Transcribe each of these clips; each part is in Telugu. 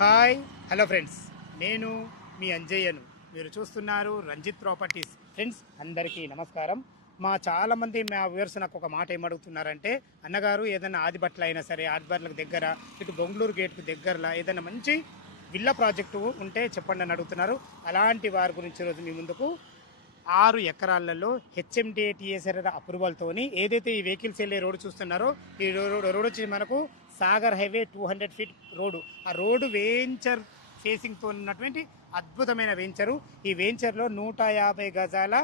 హాయ్ హలో ఫ్రెండ్స్, నేను మీ అంజయ్యను. మీరు చూస్తున్నారు రంజిత్ ప్రాపర్టీస్. ఫ్రెండ్స్ అందరికీ నమస్కారం. చాలామంది మా వ్యూవర్స్ నాకు ఒక మాట ఏమడుగుతున్నారంటే, అన్నగారు ఏదైనా ఆదిబట్ల అయినా సరే, ఆదిబట్లకు దగ్గర ఇటు బొంగళూరు గేట్కు దగ్గరలో ఏదైనా మంచి విల్లా ప్రాజెక్టు ఉంటే చెప్పండి అని అడుగుతున్నారు. అలాంటి వారి గురించి ఈరోజు మీ ముందుకు 6 ఎకరాలలో హెచ్ఎండిఏటిఎస్ఆర్ అప్రూవల్తోని ఏదైతే ఈ వెహికల్స్ వెళ్ళే రోడ్డు చూస్తున్నారో, ఈ రోడ్ వచ్చి మనకు సాగర్ హైవే 200 ఫీట్ రోడ్డు. ఆ రోడ్డు వెంచర్ ఫేసింగ్తో ఉన్నటువంటి అద్భుతమైన వెంచరు. ఈ వెంచర్లో 150 గజాల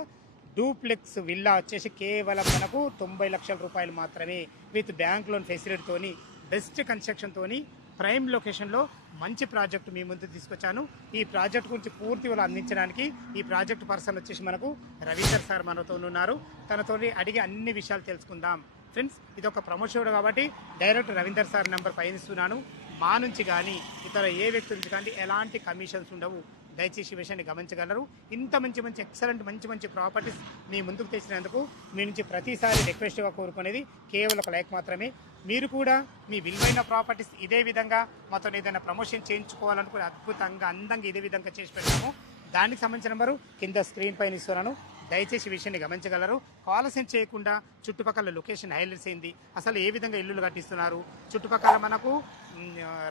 డూప్లెక్స్ విల్లా వచ్చేసి కేవలం మనకు 90 లక్షల రూపాయలు మాత్రమే, విత్ బ్యాంక్ లోన్ ఫెసిలిటీతోని, బెస్ట్ కన్స్ట్రక్షన్తోని, ప్రైమ్ లొకేషన్లో మంచి ప్రాజెక్టు మీ ముందు తీసుకొచ్చాను. ఈ ప్రాజెక్ట్ గురించి పూర్తి వాళ్ళు అందించడానికి ఈ ప్రాజెక్ట్ పర్సన్ వచ్చేసి మనకు రవీందర్ సార్ మనతో ఉన్నారు. తనతో అడిగి అన్ని విషయాలు తెలుసుకుందాం. ఫ్రెండ్స్, ఇది ఒక ప్రమోషన్ కాబట్టి డైరెక్ట్ రవీందర్ సార్ నెంబర్ పైన ఇస్తున్నాను. మా నుంచి కానీ ఇతర ఏ వ్యక్తి నుంచి కానీ ఎలాంటి కమిషన్స్ ఉండవు. దయచేసి విషయాన్ని గమనించగలరు. ఇంత మంచి ఎక్సలెంట్ మంచి ప్రాపర్టీస్ మీ ముందుకు తెచ్చినందుకు మీ నుంచి ప్రతిసారి రిక్వెస్ట్గా కోరుకునేది కేవలం ఒక లైక్ మాత్రమే. మీరు కూడా మీ విలువైన ప్రాపర్టీస్ ఇదే విధంగా మాతో ఏదైనా ప్రమోషన్ చేయించుకోవాలనుకుని అద్భుతంగా అందంగా ఇదే విధంగా చేసి పెడతాము. దానికి సంబంధించిన నెంబరు కింద స్క్రీన్ పైన ఇస్తున్నాను. దయచేసి విషయాన్ని గమనించగలరు. ఆలస్యం చేయకుండా చుట్టుపక్కల లొకేషన్ హైలైట్స్ అయింది, అసలు ఏ విధంగా ఇల్లులు కట్టిస్తున్నారు, చుట్టుపక్కల మనకు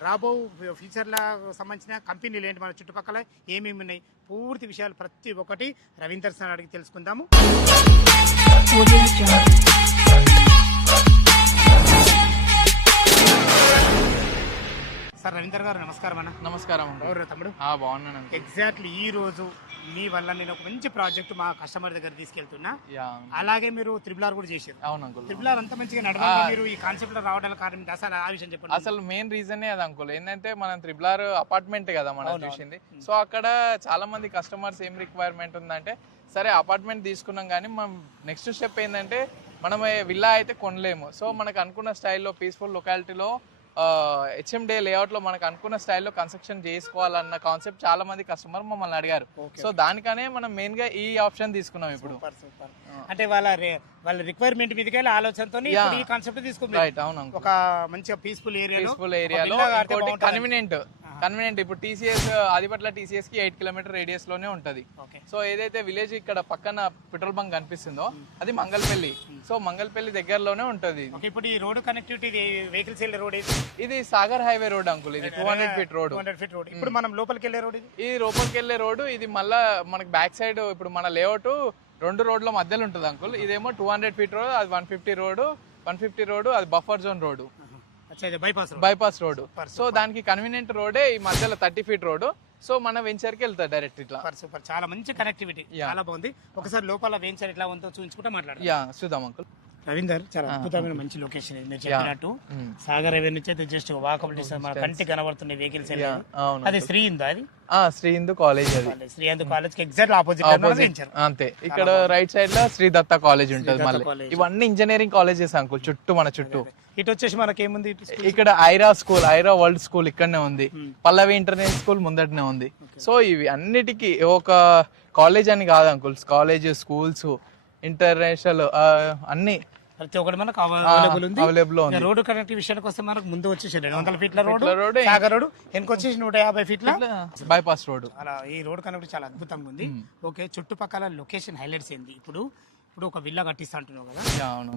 రాబో ఫ్యూచర్లో సంబంధించిన కంపెనీలు ఏంటి, మన చుట్టుపక్కల ఏమేమి ఉన్నాయి, పూర్తి విషయాలు ప్రతి ఒక్కటి రవీందర్ సార్ అడిగి తెలుసుకుందాము. సార్ రవీందర్ గారు నమస్కారం అన్న. నమస్కారం. తమ్ముడు బాగున్నాను. ఎగ్జాక్ట్లీ ఈ రోజు మీ వల్ల నేను ఒక మంచి ప్రాజెక్ట్ మా కస్టమర్ దగ్గర తీసుకెళ్తున్నా. అలాగే మీరు త్రిబుల్ కూడా చేశారు. అవును అంకుల్. త్రిబుల్ అంత మంచిగా నడవాలి, మీరు ఈ కాన్సెప్ట్ లో రావడానికి కారణం అసలు ఆ విషయం చెప్పండి. అసలు మెయిన్ రీజన్ అది అంకుల్. ఏంటంటే మనం త్రిబుల్ అపార్ట్మెంట్ కదా మనం చూసింది. సో అక్కడ చాలా మంది కస్టమర్స్ ఏం రిక్వైర్మెంట్ ఉందంటే, సరే అపార్ట్మెంట్ తీసుకున్నాం కానీ మనం నెక్స్ట్ స్టెప్ ఏంటంటే మనం విల్లా అయితే కొనలేము. సో మనకు అనుకున్న స్టైల్లో పీస్ఫుల్ లొకాలిటీలో హెచ్ఎండే లేఅవుట్ లో మనకు అనుకున్న స్టైల్లో కన్స్ట్రక్షన్ చేసుకోవాలన్న కాన్సెప్ట్ చాలా మంది కస్టమర్ మమ్మల్ని అడిగారు. సో దానికనే మనం మెయిన్ గా ఈ ఆప్షన్ తీసుకున్నాం ఇప్పుడు. అంటే వాళ్ళ రిక్వైర్మెంట్ మీదకి వెళ్ళి ఆలోచనతో ఈ కాన్సెప్ట్ తీసుకున్నాం. ఒక మంచి పీస్ఫుల్ ఏరియాలో కన్వీనియంట్. ఇప్పుడు టీసీఎస్ ఆదిపట్ల టీసీఎస్ కి 8 కిలోమీటర్ రేడియస్ లోనే ఉంటది. సో ఏదైతే విలేజ్ ఇక్కడ పక్కన పెట్రోల్ బంక్ కనిపిస్తుందో అది మంగళపల్లి. సో మంగళపల్లి దగ్గరలోనే ఉంటది. ఇప్పుడు ఈ రోడ్ కనెక్టివిటీ వెహికల్స్ వెళ్ళే రోడ్ ఇది సాగర్ హైవే రోడ్ అంకుల్. ఇది 200 ఫీట్ రోడ్. ఇప్పుడు మనం లోపలికి వెళ్ళే రోడ్ ఇది లోపలికి వెళ్ళే రోడ్. ఇది మళ్ళా మనకి బ్యాక్ సైడ్ ఇప్పుడు మన లేఅవుట్ 2 రోడ్ల మధ్యలో ఉంటుంది అంకుల్. ఇదేమో 200 ఫీట్ రోడ్, అది 150 రోడ్, అది buffer zone road, bypass road. So దానికి కన్వీనియంట్ రోడే ఈ మధ్యలో 30 ఫీట్ రోడ్. సో మన వెంచర్ కి వెళ్తా డైరెక్ట్ ఇట్లా. సూపర్, చాలా మంచి కనెక్టివిటీ, చాలా బాగుంది. ఒకసారి లోపల వెంచర్ ఎట్లా ఉందో చూపించుకుంటే మాట్లాడాలి. చూద్దాం అంకుల్. రవీందర్, చాలా అద్భుతమైన మంచి లొకేషన్ ఇది. మీరు చెప్పినట్టు సాగర్ హైవే నుంచి అయితే జస్ట్ వాకబుల్ డిస్టెన్స్, మన కంటి కనబడుతున్న వెహికల్స్. అది శ్రీ హిందూ, అది శ్రీ హిందూ కాలేజ్. అది శ్రీ హిందూ కాలేజ్ కి ఎగ్జాక్ట్ ఆపోజిట్ అంతే. ఇక్కడ రైట్ సైడ్ లో శ్రీ దత్త కాలేజ్ ఉంటుంది. మళ్ళీ ఇవన్నీ ఇంజనీరింగ్ కాలేజెస్ అంకుల్ చుట్టూ, మన చుట్టూ. ఇటు వచ్చేసి మనకి ఏముంది, ఇక్కడ ఐరా వరల్డ్ స్కూల్ ఇక్కడనే ఉంది. పల్లవి ఇంటర్నేషనల్ స్కూల్ ముందటనే ఉంది. సో ఇవి అన్నిటికీ ఒక కాలేజ్ అని కాదు అంకుల్, కాలేజ్, స్కూల్స్, ఇంటర్నేషనల్ అన్ని ప్రతి ఒక్కటి మనకు అవైలబుల్ ఉంది. రోడ్డు కనెక్టివ్ విషయానికి వస్తే మనకు ముందు వచ్చేసి 200 ఫీట్ల రోడ్, సాగర్ రోడ్, వెనకొచ్చేసి 150 ఫీట్ల బైపాస్ రోడ్. అలా ఈ రోడ్ కనెక్టివ్ చాలా అద్భుతంగా ఉంది. ఓకే, చుట్టుపక్కల లొకేషన్ హైలైట్స్ ఏంది? ఇప్పుడు ఒక విల్లా కట్టిస్తా అంటున్నావు కదా,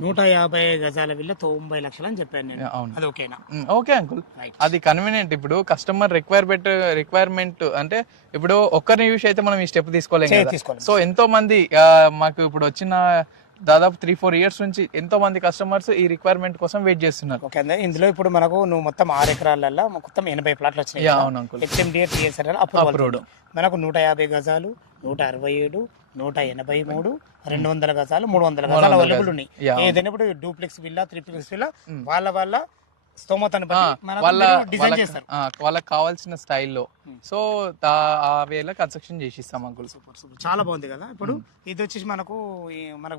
150 గజాల విల్లా 90 లక్షలు అని చెప్పాను నేను. అది ఓకేనా? ఓకే అంకుల్, అది కన్వీనియంట్. ఇప్పుడు కస్టమర్ రిక్వైర్మెంట్ అంటే ఇప్పుడు ఒక్కరిని యూస్ అయితే మనం ఈ స్టెప్ తీసుకోలేము. సో ఎంతో మంది మాకు ఇప్పుడు వచ్చిన దాదాపు 3-4 ఇయర్స్ నుంచి ఎంతో మంది కస్టమర్స్ ఈ రిక్వైర్మెంట్ కోసం వెయిట్ చేస్తున్నారు. ఓకే, ఇందులో ఇప్పుడు మనకు నువ్వు మొత్తం 6 ఎకరాలలో మొత్తం 80 ప్లాట్లు వచ్చినాయి. హెచ్ఎండిఏటిఎస్ఆర్ అప్రూవల్ మనకు 150 గజాలు, 167, 183, 200 గజాలు, 300 గజాలు అవైలబుల్ ఉన్నాయి. ఏదైనా ఇప్పుడు డూప్లెక్స్ విల్లా, త్రిప్లెక్స్ విల్లా వాళ్ళ స్తోమతను డిజైన్ చేస్తారు, వాళ్ళకి కావాల్సిన స్టైల్లో. సో ఆ వేలో కన్స్ట్రక్షన్ చేసి ఇస్తాం అంకుల్. సూపర్, చాలా బాగుంది కదా. ఇప్పుడు ఇది వచ్చేసి మనకు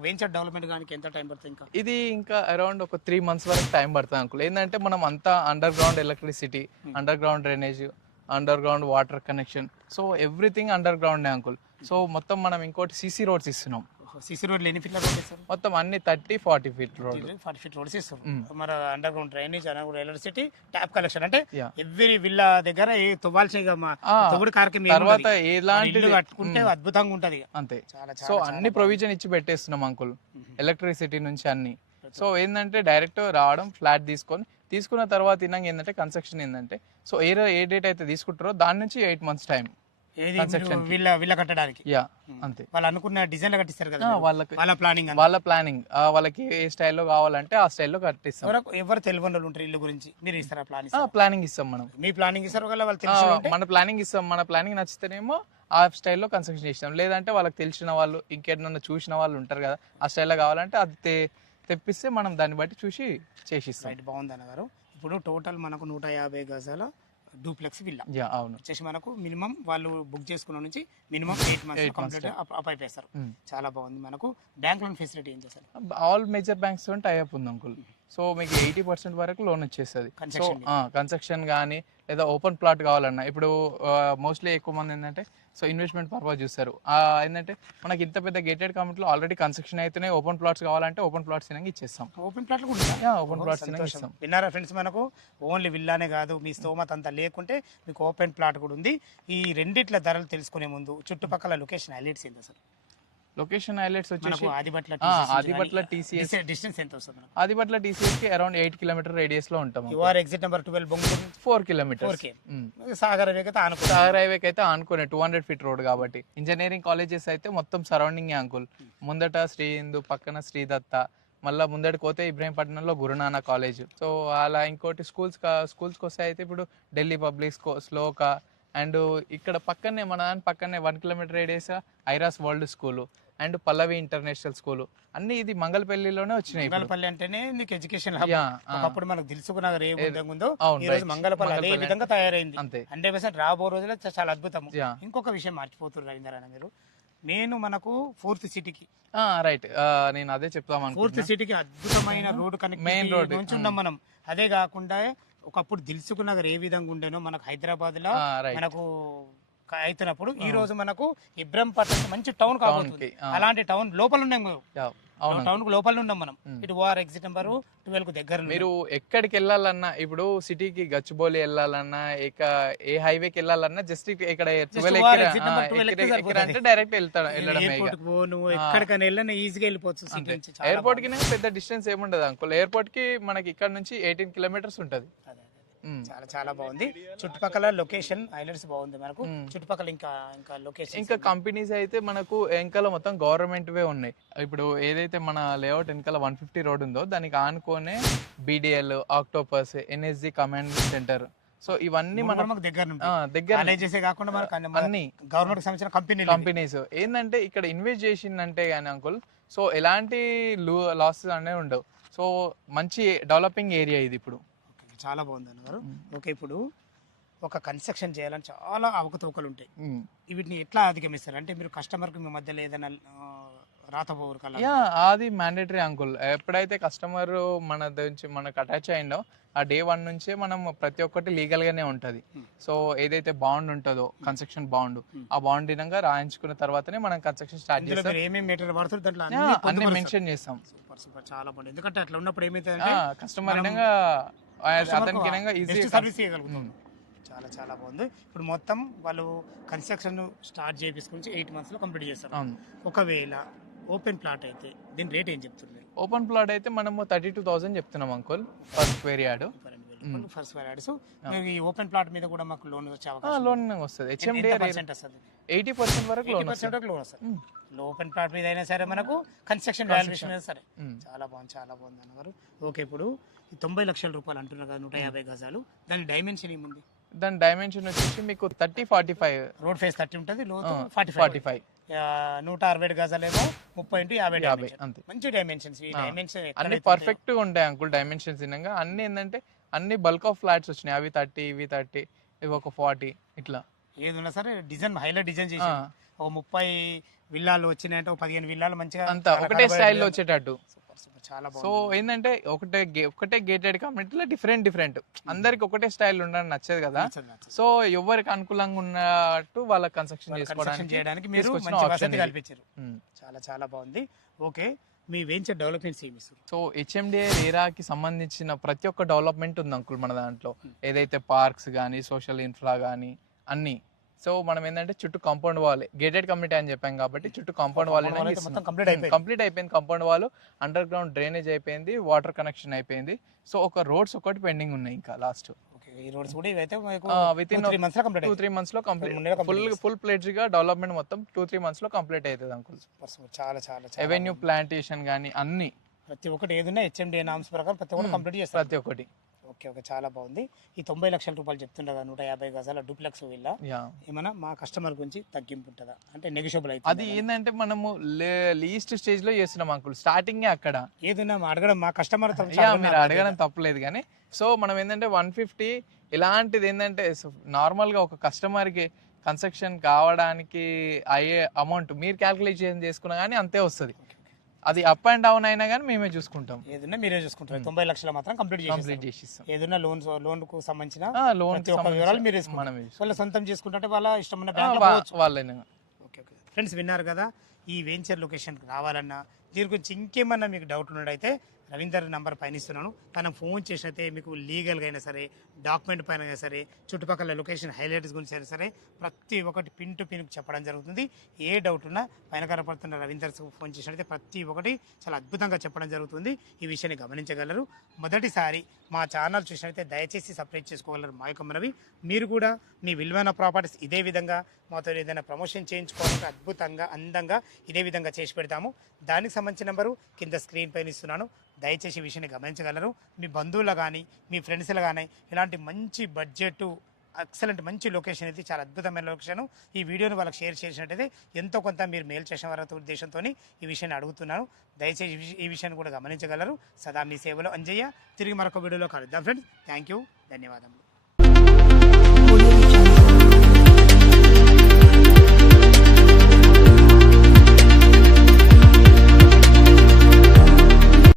వెంచర్ డెవలప్మెంట్ కానీ ఎంత టైం పడుతుంది? ఇది ఇంకా అరౌండ్ ఒక 3 months వరకు టైం పడుతుంది అంకుల్. ఏంటంటే మనం అంతా under ground electricity, under ground drainage, under ground water connection, so everything under ground uncle. So మొత్తం మనం ఇంకోటి సీసీ రోడ్స్ ఇస్తున్నాం. సిసి రోడ్లు ఎన్ని ఫీట్ల రోడ్ ఇస్తారు? మొత్తం అన్ని 30-40 ఫీట్ రోడ్ 40 ఫీట్ రోడ్స్ ఇస్తారు. మరి under ground drainage, under ground electricity, tap collection అంటే Yeah. ఎవ్రీ విల్లా దగ్గర తవ్వాల్సిన తవ్వుడు కార్యక్రమం తర్వాత ఎలాంటి ఇల్లు కట్టుకుంటే అద్భుతంగా ఉంటది. అంతే. చాలా సో అన్ని ప్రొవిజన్ ఇచ్చి పెట్టేస్తున్నాం అంకుల్, ఎలక్ట్రిసిటీ నుంచి అన్ని. సో ఏంటంటే డైరెక్ట్ రావడం, ఫ్లాట్ తీసుకున్న తర్వాత ఇన్నాక ఏంటంటే కన్స్ట్రక్షన్ ఏంటంటే, సో ఏ డేట్ అయితే తీసుకుంటారో దాని నుంచి 8 months టైం ఏది విల్ల కట్టడానికి. యా అంతే. వాళ్ళు అనుకున్న డిజైన్ కట్టిస్తారు కదా వాళ్ళకి వాళ్ళ ప్లానింగ్ వాళ్ళకి ఏ స్టైల్లో కావాలంటే ఆ స్టైల్లో కట్టిస్తాం. ఎవరు తెలియని వాళ్ళు ఉంటారు ఇల్లు గురించి, మీరు ఇస్తారా ప్లానింగ్? ప్లానింగ్ ఇస్తాం మనం. మీ ప్లానింగ్ ఇస్తారు కదా వాళ్ళు తెలిసి ఉంటే? మన ప్లానింగ్ ఇస్తాం. మన ప్లానింగ్ నచ్చితేనేమో ఆ స్టైల్లో కన్స్ట్రక్షన్ చేస్తాం, లేదంటే వాళ్ళకి తెలిసిన వాళ్ళు ఇంకేదన్నా చూసిన వాళ్ళు ఉంటారు కదా, ఆ స్టైల్లో కావాలంటే అది తెప్పిస్తే మనం దాన్ని బట్టి చూసి చేసిస్తాం. రైట్, బాగుంది అన్నగారు. ఇప్పుడు టోటల్ మనకు 150 గజాల డూప్లెక్స్ విల్లా అవును వచ్చేసి మనకు మినిమం వాళ్ళు బుక్ చేసుకున్న నుంచి మినిమం 8 months కంప్లీట్ అప్ అయిపోతారు. చాలా బాగుంది. మనకు బ్యాంక్ లోన్ ఫెసిలిటీ ఏం చేస్తారు? ఆల్ మేజర్ బ్యాంక్స్ తో టైఅప్ ఉంది అంకుల్. సో మీకు 80% వరకు లోన్ వచ్చేస్తుంది. సో కన్స్ట్రక్షన్ కానీ లేదా ఓపెన్ ప్లాట్ కావాలన్నా, ఇప్పుడు మోస్ట్లీ ఎక్కువ మంది ఏంటంటే సో ఇన్వెస్ట్మెంట్ పర్పస్ చూస్తారు. ఏంటంటే మనకి ఇంత పెద్ద గేటెడ్ కమ్యూనిటీలో ఆల్రెడీ కన్స్ట్రక్షన్ అయితేనే ఓపెన్ ప్లాట్స్ కావాలంటే ఓపెన్ ప్లాట్స్ ఇచ్చేస్తాం. ఓపెన్ ప్లాట్లు కూడా ఓపెన్ ప్లాట్స్ ఇస్తాం. విన్నారా ఫ్రెండ్స్? మనకు ఓన్లీ విల్లానే కాదు, మీ స్తోమత అంతా లేకుంటే మీకు ఓపెన్ ప్లాట్ కూడా ఉంది. ఈ రెండిట్ల ధరలు తెలుసుకునే ముందు చుట్టుపక్కల లొకేషన్ హైలైట్స్ ఏంటి అసలు? లొకేషన్ హైలైట్స్ వచ్చేసి ఆదిబట్ల TCS డిస్టెన్స్ ఎంత వస్తుంది? ఆదిబట్ల TCS కి అరౌండ్ 8 km రేడియస్ లో ఉంటాం. Your exit number 12 Bonguru 4 kilometers. Sagar highway అయితే ఆనుకో, సాగర్ హైవే అయితే ఆనుకునే 200 feet రోడ్ కాబట్టి. ఇంజనీరింగ్ కాలేజెస్ అయితే మొత్తం సరౌండింగ్ అంకుల్. ముందట శ్రీ హిందూ, పక్కన శ్రీదత్త, మళ్ళీ ముందటికి పోతే ఇబ్రహీంపట్నంలో గురునానా కాలేజ్. సో అలా ఇంకోటి స్కూల్స్కి వస్తే అయితే ఇప్పుడు ఢిల్లీ పబ్లిక్ శ్లోక, అండ్ ఇక్కడ పక్కనే మన పక్కనే 1 km రేడియస్ ఐరాస్ world school and Pallavi international school, అన్ని ఇది మంగళపల్లిలోనే వచ్చినాయి. మంగళపల్లి అంటేనే నీకు ఎడ్యుకేషన్ హబ్. ఒకప్పుడు మనకు తెలుసుకున్న రేగుందో ఈ రోజు మంగళపల్లి అదే విధంగా తయారైంది. 100% రాబో రోజుల్లో చాలా అద్భుతం. ఇంకొక విషయం మర్చిపోతున్నారు రవీంద్రనాథ్ మీరు, నేను మనకు 4th సిటీకి రైట్, నేను అదే చెప్తాను. 4th సిటీకి అద్భుతమైన రోడ్ మెయిన్ రోడ్ నుంచి ఉన్నాం మనం. అదే కాకుండా ఒకప్పుడు దిల్సుఖ్ నగర్ ఏ విధంగా ఉండేనో మనకు హైదరాబాద్ లో మనకు అయితున్నప్పుడు ఈ రోజు మనకు ఇబ్రహీంపట్నం మంచి టౌన్ కాబోతుంది. అలాంటి టౌన్ లోపల ఉన్నాం, టౌన్ కు లోపల ఉన్నాం మనం. ఇటు వార్ ఎగ్జిట్ నెంబర్ 12 కు దగ్గర. మీరు ఎక్కడికి వెళ్ళాలన్నా, ఇప్పుడు సిటీకి గచ్చిబౌలి వెళ్ళాలన్నా, ఇక ఏ హైవేకి వెళ్ళాలన్నా జస్ట్ ఇక్కడ 12 అంటే డైరెక్ట్ నువ్వు ఎక్కడికైనా వెళ్ళినా ఈజీగా వెళ్ళిపోవచ్చు. ఎయిర్పోర్ట్ కి పెద్ద డిస్టెన్స్ ఏముండదు అంకుల్. ఎయిర్పోర్ట్ కి మనకి ఇక్కడ నుంచి 18 kilometers ఉంటది. చాలా చాలా బాగుంది. చుట్టుపక్కల లొకేషన్ హైలైట్స్ బాగుంది మనకు. చుట్టుపక్కల ఇంకా లొకేషన్, ఇంకా కంపెనీస్ అయితే మనకు వెనకాల మొత్తం గవర్నమెంట్ వే ఉన్నాయి. ఇప్పుడు ఏదైతే మన లేఅవుట్ వెనకాల 150 రోడ్ ఉందో దానికి ఆనుకోనే BDL, octopus, NSG command centre. So ఇవన్నీ మనకు దగ్గర కాకుండా అన్ని గవర్నమెంట్ సంబంధించిన కంపెనీస్ ఏంటంటే ఇక్కడ ఇన్వెస్ట్ చేసిందంటే కానీ అంకుల్, సో ఎలాంటి లాసెస్ అనేవి ఉండవు. సో మంచి డెవలపింగ్ ఏరియా ఇది. ఇప్పుడు చాలా బాగుంది అన్నగారు. ఓకే, ఇప్పుడు ఒక కన్స్ట్రక్షన్ చేయాలని చాలా అవకతవకలు ఉంటాయి. వీటిని ఎట్లా అధిగమిస్తారు? అంటే మీరు కస్టమర్ కి మీ మధ్యలో ఏదైనా రాతపోరు కదా? అది మ్యాండేటరీ అంకుల్. ఎప్పుడైతే కస్టమర్ మన నుంచి మనకు అటాచ్ అయిందో ఆ day 1 నుంచే మనం ప్రతి ఒక్కటి లీగల్ గానే ఉంటది. సో ఏదైతే బాండ్ ఉంటుందో కన్స్ట్రక్షన్ బాండ్, ఆ బాండ్ విధంగా రాయించుకున్న తర్వాతనే మనం కన్స్ట్రక్షన్ స్టార్ట్ చేస్తాం. ఏమేమి మెటీరియల్ వాడుతారు దాంట్లో అన్ని మెన్షన్ చేస్తాం. సూపర్ చాలా బాగుంది. ఎందుకంటే అట్లా ఉన్నప్పుడు ఏమైతే కస్టమర్ అతనికి ఈజీ సర్వీస్ చేయగలుగుతాం. చాలా చాలా బాగుంది. ఇప్పుడు మొత్తం వాళ్ళు కన్స్ట్రక్షన్ స్టార్ట్ చేయించుకుని 8 months లో కంప్లీట్ చేస్తారు. ఒకవేళ ఓపెన్ ప్లాట్ అయితే దీని రేట్ ఏం చెప్తుంది? ఓపెన్ ప్లాట్ అయితే మనము 32,000 చెప్తున్నాం uncle per square yard. First square yards. ఈ ఓపెన్ ప్లాట్ మీద కూడా మాకు లోన్ వచ్చే అవకాశం? లోన్ వస్తుంది. HMD 80% వరకు లోన్ వస్తుంది. ఓపెన్ ప్లాట్ మీద అయినా సరే మనకు కన్స్ట్రక్షన్ వాల్యుయేషన్ అయినా సరే. చాలా బాగుంది అన్నగారు. ఓకే, ఇప్పుడు 90 లక్షల రూపాయలు అంటున్నారు కదా, 150 గజాలు. దాని డైమెన్షన్ ఏముంది? దాని డైమెన్షన్ వచ్చేసి మీకు 30-45. రోడ్ ఫేస్ 30 ఉంటుంది, లోతు 45. 160 గజాలేమో 30x50 అంతే. మంచి డైమెన్షన్స్. ఈ డైమెన్షన్ అన్ని పర్ఫెక్ట్ గా ఉంటాయి అంకుల్. డైమెన్షన్స్ విధంగా అన్ని ఏంటంటే అన్ని బల్క్ ఆఫ్ ఫ్లాట్స్ వచ్చినాయి. అవి 30, ఇవి 30, ఇవి ఒక 40 ఇట్లా. ఏది ఉన్నా సరే డిజైన్ హైలైట్ డిజైన్ చేసి ఒక 30 విల్లాలు వచ్చినాయంటే 15 విల్లాలు మంచిగా అంతా ఒకటే స్టైల్లో వచ్చేటట్టు. సూపర్ చాలా సో బాగుంది. ఏంటంటే ఒకటే గేటెడ్ కమ్యూనిటీలో డిఫరెంట్ అందరికి ఒకటే స్టైల్ ఉండడం నచ్చదు కదా. నచ్చదు, నచ్చదు. సో ఎవరికి అనుకూలంగా ఉన్నట్టు వాళ్ళ కన్స్ట్రక్షన్ కన్స్ట్రక్షన్ చేసుకోవడానికి చేయడానికి మీరు తీసుకొచ్చిన మంచి option వసతి ఇది. కల్పించారు. చాలా చాలా బాగుంది. ఓకే, మీ వెంచర్ డెవలప్మెంట్స్ ఏమి ఇస్తారు? సో హెచ్ఎండిఏ రేరాకి సంబంధించిన ప్రతి ఒక్క డెవలప్మెంట్ ఉంది అంకుల్ మన దాంట్లో. ఏదైతే పార్క్స్ కానీ సోషల్ ఇన్ఫ్రా కానీ అన్ని. సో మనం ఏంటంటే చుట్టూ కాంపౌండ్ వాల్, గేటెడ్ కమ్యూనిటీ అని చెప్పాం కాబట్టి చుట్టూ కాంపౌండ్ వాల్ మొత్తం కంప్లీట్ అయిపోయింది. కంప్లీట్ అయిపోయింది. Compound wall, under ground drainage అయిపోయింది, వాటర్ కనెక్షన్ అయిపోయింది. సో ఒక రోడ్స్ ఒకటి పెండింగ్ ఉన్నాయి ఇంకా లాస్ట్. ఓకే, ఈ రోడ్స్ కూడా ఇవైతే విత్ ఇన్ 3 months లో కంప్లీట్ 2-3 months లో కంప్లీట్, ముందే complete ఫుల్ ప్లేడ్జ్ గా డెవలప్మెంట్ మొత్తం 2-3 months లో కంప్లీట్ అవుతుంది అంకుల్. చాలా చాలా ఎవెన్యూ ప్లాంటేషన్ కానీ అన్ని ప్రతి ఒక్కటి ఏదైనా హెచ్ఎండి నామ్స్ ప్రకారం ప్రతి ఒక్కటి కంప్లీట్ చేస్తారు. ప్రతి ఒక్కటి. ఓకే ఓకే, చాలా బాగుంది. ఈ 90 లక్షల రూపాయలు చెప్తుండగా 150 గజాల డూప్లెక్స్ విల్లా యా. ఏమన్నా మా కస్టమర్ గురించి తగ్గింపు ఉంటుందా, అంటే నెగోషియబుల్ అది అయితే? ఏంటంటే మనము లీస్ట్ స్టేజ్ లో చేస్తున్నాం అంకుల్, స్టార్టింగ్ అక్కడ. ఏదైనా అడగడం మా కస్టమర్ మీరు అడగడం తప్పలేదు కానీ. సో మనం ఏంటంటే 150 ఇలాంటిది ఏంటంటే నార్మల్ గా ఒక కస్టమర్ కి కన్స్ట్రక్షన్ కావడానికి అయ్యే అమౌంట్ మీరు క్యాల్కులేషన్ చేసుకున్నా కానీ అంతే వస్తుంది. అది అప్ అండ్ డౌన్ అయినా కానీ మేమే చూసుకుంటాం. ఏదైనా మీరే చూసుకుంటారు. 90 లక్షలు మాత్రం కంప్లీట్ చేసిస్తాం. ఏదైనా లోన్ కు సంబంధించిన లోన్ ప్రతి ఒక్క వివరాలు మీరు మనమే వాళ్ళ సొంతం చేసుకుంటే వాళ్ళ ఇష్టమైన వాళ్ళైనా. ఓకే ఓకే ఫ్రెండ్స్, విన్నారు కదా. ఈ వెంచర్ లొకేషన్కి రావాలన్నా దీని గురించి ఇంకేమన్నా మీకు డౌట్ ఉన్నట్టయితే రవీందర్ నంబర్ పైన ఇస్తున్నాను. తను ఫోన్ చేసినైతే మీకు లీగల్గా అయినా సరే, డాక్యుమెంట్ పైన అయినా సరే, చుట్టుపక్కల లొకేషన్ హైలైట్స్ గురించి అయినా సరే ప్రతి ఒక్కటి పిన్ టు పిన్ చెప్పడం జరుగుతుంది. ఏ డౌట్ ఉన్నా పైన కనపడుతున్న రవీందర్ ఫోన్ చేసినట్లయితే ప్రతి ఒక్కటి చాలా అద్భుతంగా చెప్పడం జరుగుతుంది. ఈ విషయాన్ని గమనించగలరు. మొదటిసారి మా ఛానల్ చూసినట్లయితే దయచేసి సబ్స్క్రైబ్ చేసుకోగలరు మా యొక్క మనవి. మీరు కూడా మీ విలువైన ప్రాపర్టీస్ ఇదే విధంగా మాతో ఏదైనా ప్రమోషన్ చేయించుకోవాలంటే అద్భుతంగా అందంగా ఇదే విధంగా చేసి పెడతాము. దానికి సంబంధించిన నెంబరు కింద స్క్రీన్ పైన ఇస్తున్నాను. దయచేసి ఈ విషయాన్ని గమనించగలరు. మీ బంధువులు కానీ మీ ఫ్రెండ్స్లు కానీ ఇలాంటి మంచి బడ్జెట్ ఎక్సలెంట్ మంచి లొకేషన్ ఇది, చాలా అద్భుతమైన లొకేషన్. ఈ వీడియోని వాళ్ళకి షేర్ చేసినట్టయితే ఎంతో కొంత మీరు మేలు చేసిన వారి ఉద్దేశంతో ఈ విషయాన్ని అడుగుతున్నాను. దయచేసి ఈ విషయాన్ని కూడా గమనించగలరు. సదా మీ సేవలో అంజయ్య. తిరిగి మరొక వీడియోలో కలుద్దాం ఫ్రెండ్స్. థ్యాంక్ యూ, ధన్యవాదములు.